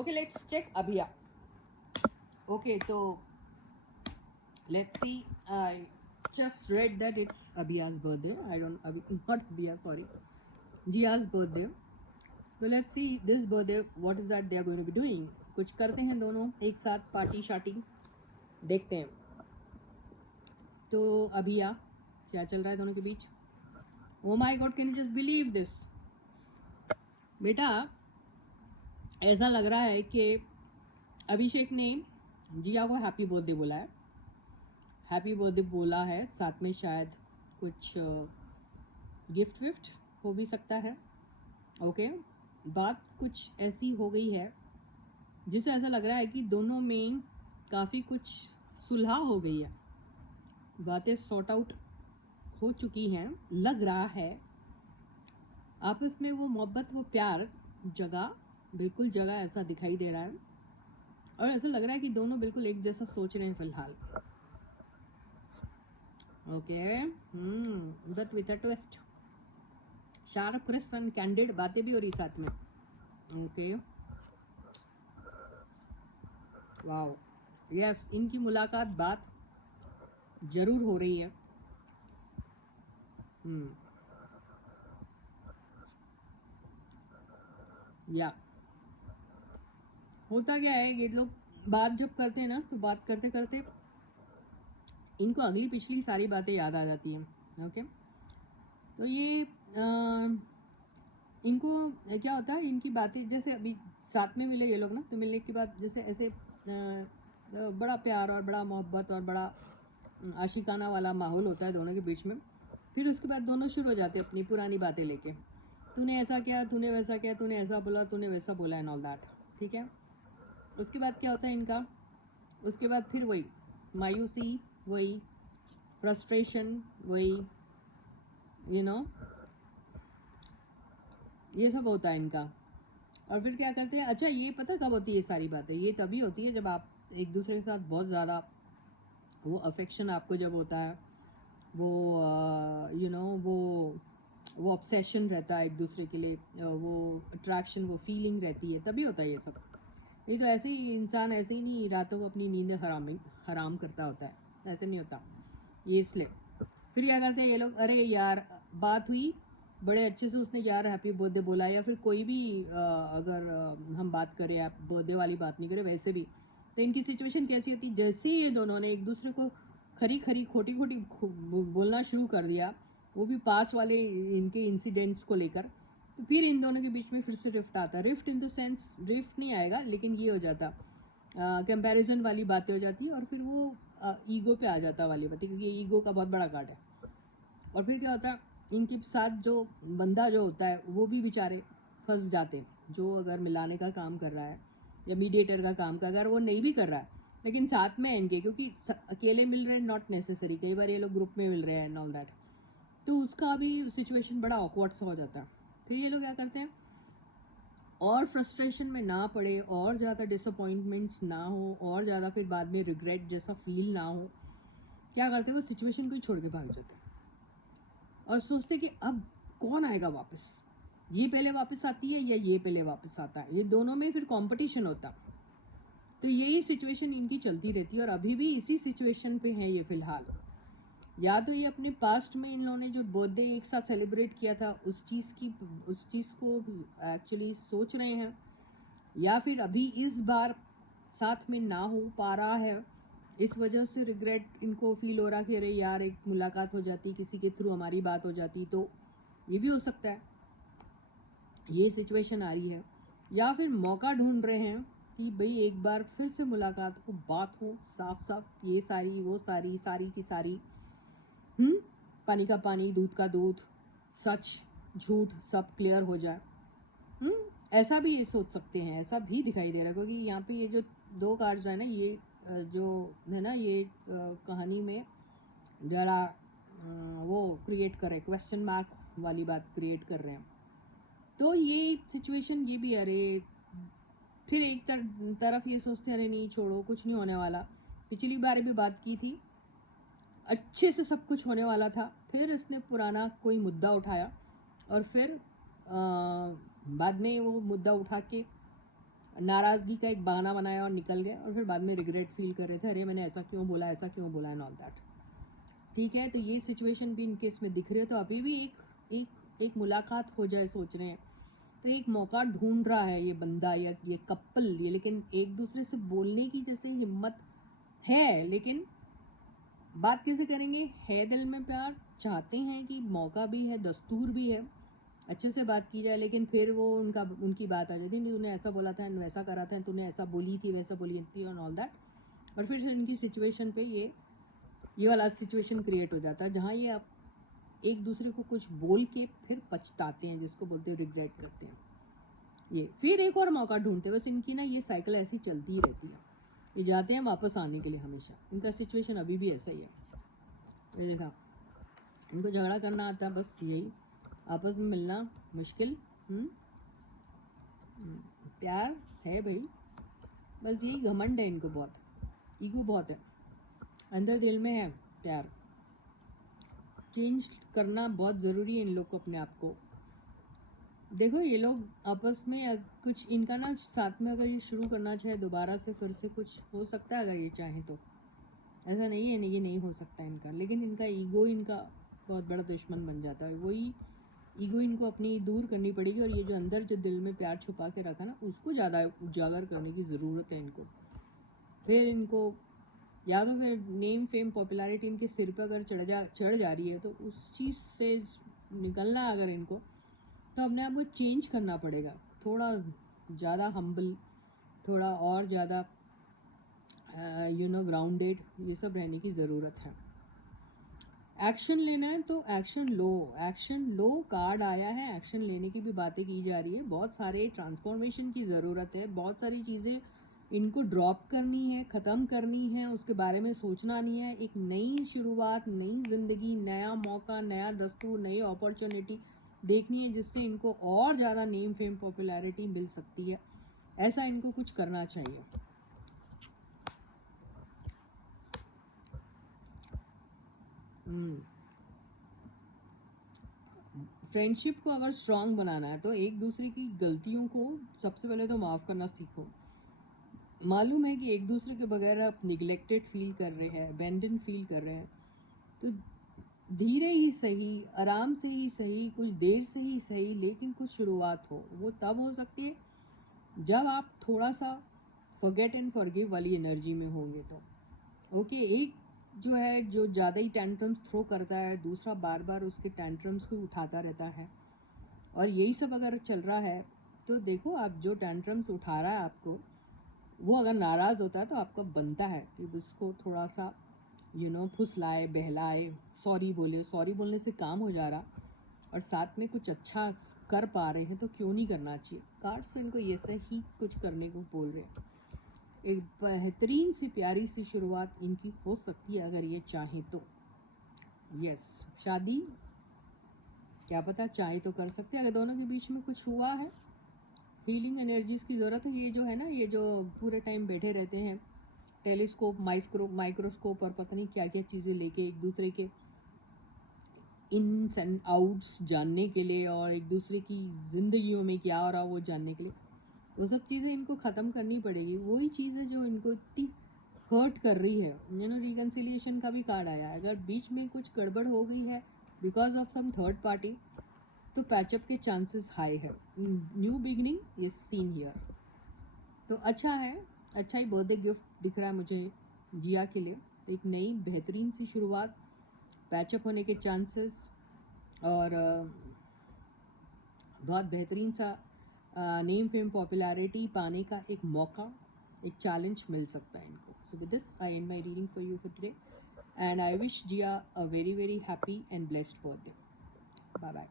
Okay, let's check Abhiya. Okay, so let's see. I just read that it's Abhiya's birthday. Not Abhiya, sorry. Jia's birthday. So let's see this birthday. What is that they are going to be doing? कुछ करते हैं दोनों एक साथ party शार्टी देखते हैं. तो अभिया क्या चल रहा है दोनों के बीच? Oh my God, can you just believe this? बेटा ऐसा लग रहा है कि अभिषेक ने जिया को हैप्पी बर्थडे बोला है. हैप्पी बर्थडे बोला है, साथ में शायद कुछ गिफ्ट विफ्ट हो भी सकता है. ओके, बात कुछ ऐसी हो गई है जिससे ऐसा लग रहा है कि दोनों में काफ़ी कुछ सुलह हो गई है, बातें सॉर्ट आउट हो चुकी हैं. लग रहा है आपस में वो मोहब्बत वो प्यार बिल्कुल जगह ऐसा दिखाई दे रहा है. और ऐसा लग रहा है कि दोनों बिल्कुल एक जैसा सोच रहे हैं फिलहाल. Okay, but with a twist. Sharp crisp and candid बातें भी हो रही साथ में. ओके, वाओ, यस, इनकी मुलाकात बात जरूर हो रही है. या होता क्या है, ये लोग बात जब करते हैं ना तो बात करते करते इनको अगली पिछली सारी बातें याद आ जाती हैं. ओके, तो ये इनको क्या होता है, इनकी बातें जैसे अभी साथ में मिले ये लोग ना, तो मिलने के बाद जैसे ऐसे बड़ा प्यार और बड़ा मोहब्बत और बड़ा आशिकाना वाला माहौल होता है दोनों के बीच में. फिर उसके बाद दोनों शुरू हो जाते हैं अपनी पुरानी बातें लेके. तूने ऐसा किया, तूने वैसा किया, तूने ऐसा बोला, तूने वैसा बोला एंड ऑल दैट. ठीक है, उसके बाद क्या होता है इनका, उसके बाद फिर वही मायूसी, वही फ्रस्ट्रेशन, वही ये सब होता है इनका. और फिर क्या करते हैं, अच्छा ये पता कब होती है ये सारी बातें? ये तभी होती है जब आप एक दूसरे के साथ बहुत ज़्यादा वो अफेक्शन आपको जब होता है, वो वो ऑब्सेशन रहता है एक दूसरे के लिए, वो अट्रैक्शन, वो फीलिंग रहती है, तभी होता है ये सब. ये तो ऐसे ही इंसान ऐसे ही नहीं रातों को अपनी नींद हराम करता होता है, ऐसे नहीं होता ये. इसलिए फिर क्या करते हैं ये लोग, अरे यार बात हुई बड़े अच्छे से, उसने यार हैप्पी बर्थडे बोला, या फिर कोई भी अगर हम बात करें, आप बर्थडे वाली बात नहीं करें, वैसे भी तो इनकी सिचुएशन कैसी होती, जैसे ही ये दोनों ने एक दूसरे को खरी खरी खोटी खोटी बोलना शुरू कर दिया, वो भी पास वाले इनके इंसिडेंट्स को लेकर, तो फिर इन दोनों के बीच में फिर से रिफ्ट आता. Rift in the sense rift नहीं आएगा, लेकिन ये हो जाता, कंपैरिजन वाली बातें हो जाती है, और फिर वो ईगो पे आ जाता वाली बातें, क्योंकि ईगो का बहुत बड़ा कार्ड है. और फिर क्या होता है, इनके साथ जो बंदा जो होता है वो भी बेचारे फंस जाते हैं, जो अगर मिलाने का काम कर रहा है या मीडिएटर का काम कर, अगर वो नहीं भी कर रहा है लेकिन साथ में इनके, क्योंकि अकेले मिल रहे हैं नॉट नेसेसरी, कई बार ये लोग ग्रुप में मिल रहे हैं एंड ऑल दैट, तो उसका भी सिचुएशन बड़ा ऑकवर्ड सा हो जाता है. फिर ये लोग क्या करते हैं, और फ्रस्ट्रेशन में ना पड़े, और ज़्यादा डिसअपॉइंटमेंट्स ना हो, और ज़्यादा फिर बाद में रिग्रेट जैसा फील ना हो, क्या करते हैं वो सिचुएशन को ही छोड़ के भाग जाते हैं और सोचते कि अब कौन आएगा वापस, ये पहले वापस आती है या ये पहले वापस आता है. ये दोनों में फिर कंपटीशन होता. तो यही सिचुएशन इनकी चलती रहती है, और अभी भी इसी सिचुएशन पे है ये फिलहाल. या तो ये अपने पास्ट में इन लोगों ने जो बर्थडे एक साथ सेलिब्रेट किया था उस चीज़ को एक्चुअली सोच रहे हैं, या फिर अभी इस बार साथ में ना हो पा रहा है, इस वजह से रिग्रेट इनको फील हो रहा कि अरे यार एक मुलाकात हो जाती, किसी के थ्रू हमारी बात हो जाती, तो ये भी हो सकता है. ये सिचुएशन आ रही है. या फिर मौका ढूंढ रहे हैं कि भाई एक बार फिर से मुलाकात हो, बात हो साफ साफ, ये सारी वो सारी सारी की सारी पानी का पानी, दूध का दूध, सच झूठ सब क्लियर हो जाए. ऐसा भी ये सोच सकते हैं, ऐसा भी दिखाई दे रहा है, क्योंकि यहाँ पे ये जो दो कार्ड्स है ना, ये जो है ना, ये कहानी में ज़रा वो क्रिएट कर रहे हैं, क्वेश्चन मार्क वाली बात क्रिएट कर रहे हैं. तो ये सिचुएशन ये भी, अरे फिर एक तरफ ये सोचते अरे नहीं छोड़ो, कुछ नहीं होने वाला. पिछली बार भी बात की थी, अच्छे से सब कुछ होने वाला था, फिर इसने पुराना कोई मुद्दा उठाया, और फिर बाद में वो मुद्दा उठा के नाराज़गी का एक बहाना बनाया और निकल गए, और फिर बाद में रिग्रेट फील कर रहे थे, अरे मैंने ऐसा क्यों बोला एंड ऑल दैट। ठीक है, तो ये सिचुएशन भी इनके इसमें दिख रही है। तो अभी भी एक मुलाकात हो जाए सोच रहे हैं, तो एक मौका ढूंढ रहा है ये बंदा या ये कपल, ये लेकिन एक दूसरे से बोलने की जैसे हिम्मत है, लेकिन बात कैसे करेंगे? है दिल में प्यार, चाहते हैं कि मौका भी है, दस्तूर भी है, अच्छे से बात की जाए, लेकिन फिर वो उनकी बात आ जाती है, तूने ऐसा बोला था, वैसा करा था, तूने ऐसा बोली थी, वैसा बोली थी और ऑल दैट। और फिर इनकी सिचुएशन पे ये वाला सिचुएशन क्रिएट हो जाता है, जहाँ ये आप एक दूसरे को कुछ बोल के फिर पछताते हैं, जिसको बोलते हैं रिग्रेट करते हैं। ये फिर एक और मौका ढूंढते हैं, बस इनकी ना ये साइकिल ऐसी चलती ही रहती है। ये जाते हैं वापस आने के लिए हमेशा, इनका सिचुएशन अभी भी ऐसा ही है। ये देखा, इनको झगड़ा करना आता है, बस यही, आपस में मिलना मुश्किल। प्यार है भाई, बस यही घमंड है इनको, बहुत ईगो बहुत है, अंदर दिल में है प्यार। चेंज करना बहुत ज़रूरी है इन लोग को, अपने आप को। देखो ये लोग आपस में कुछ इनका ना साथ में अगर ये शुरू करना चाहे दोबारा से, फिर से कुछ हो सकता है अगर ये चाहे तो। ऐसा नहीं है ये नहीं हो सकता इनका, लेकिन इनका ईगो इनका बहुत बड़ा दुश्मन बन जाता है। वही ईगो इनको अपनी दूर करनी पड़ेगी, और ये जो अंदर जो दिल में प्यार छुपा के रखा ना, उसको ज़्यादा उजागर करने की ज़रूरत है इनको। फिर इनको या तो फिर नेम फेम पॉपुलैरिटी इनके सिर पर अगर चढ़ जा रही है, तो उस चीज़ से निकलना अगर इनको, तो अपने आप को चेंज करना पड़ेगा, थोड़ा ज़्यादा हम्बल, थोड़ा और ज़्यादा ग्राउंडेड, ये सब रहने की ज़रूरत है। एक्शन लेना है तो एक्शन लो कार्ड आया है, एक्शन लेने की भी बातें की जा रही है। बहुत सारे ट्रांसफॉर्मेशन की ज़रूरत है, बहुत सारी चीज़ें इनको ड्रॉप करनी है, ख़त्म करनी है, उसके बारे में सोचना नहीं है। एक नई शुरुआत, नई ज़िंदगी, नया मौका, नया दस्तूर, नई अपॉर्चुनिटी देखनी है, जिससे इनको और ज़्यादा नेम फेम पॉपुलैरिटी मिल सकती है। ऐसा इनको कुछ करना चाहिए। फ्रेंडशिप को अगर स्ट्रांग बनाना है, तो एक दूसरे की गलतियों को सबसे पहले तो माफ़ करना सीखो। मालूम है कि एक दूसरे के बगैर आप निगलेक्टेड फील कर रहे हैं, अबेंडन फील कर रहे हैं, तो धीरे ही सही, आराम से ही सही, कुछ देर से ही सही, लेकिन कुछ शुरुआत हो। वो तब हो सकती है जब आप थोड़ा सा फॉरगेट एंड फॉरगिव वाली एनर्जी में होंगे। तो ओके, एक जो है जो ज़्यादा ही टैंट्रम्स थ्रो करता है, दूसरा बार बार उसके टैंट्रम्स को उठाता रहता है, और यही सब अगर चल रहा है, तो देखो आप जो टैंट्रम्स उठा रहा है आपको, वो अगर नाराज़ होता है तो आपका बनता है कि उसको थोड़ा सा फुसलाए, बहलाए, सॉरी बोले। सॉरी बोलने से काम हो जा रहा, और साथ में कुछ अच्छा कर पा रहे हैं तो क्यों नहीं करना चाहिए। कार्ड्स इनको ये से ही कुछ करने को बोल रहे हैं। एक बेहतरीन सी प्यारी सी शुरुआत इनकी हो सकती है अगर ये चाहें तो। यस, शादी क्या पता चाहे तो कर सकते हैं, अगर दोनों के बीच में कुछ हुआ है। हीलिंग एनर्जीज की ज़रूरत है। ये जो है ना, ये जो पूरे टाइम बैठे रहते हैं टेलीस्कोप, माइक्रोस्कोप और पता नहीं क्या क्या चीज़ें लेके एक दूसरे के इन्स एंड आउट्स जानने के लिए, और एक दूसरे की ज़िंदगियों में क्या हो रहा वो जानने के लिए, वो सब चीज़ें इनको ख़त्म करनी पड़ेगी। वही चीज़ है जो इनको इतनी हर्ट कर रही है। रिकन्सिलिएशन का भी कार्ड आया है। अगर बीच में कुछ गड़बड़ हो गई है because of some third party, तो पैचअप के चांसेस हाई है। New beginning is seen here. तो अच्छा है, अच्छा ही बर्थडे गिफ्ट दिख रहा है मुझे जिया के लिए। तो एक नई बेहतरीन सी शुरुआत, पैचअप होने के चांसेस, और बहुत बेहतरीन सा नेम फेम पॉपुलैरिटी पाने का एक मौका, एक चैलेंज मिल सकता है इनको। So with this I end my reading for you for today, and I wish Jiya a very very happy and blessed birthday. Bye bye.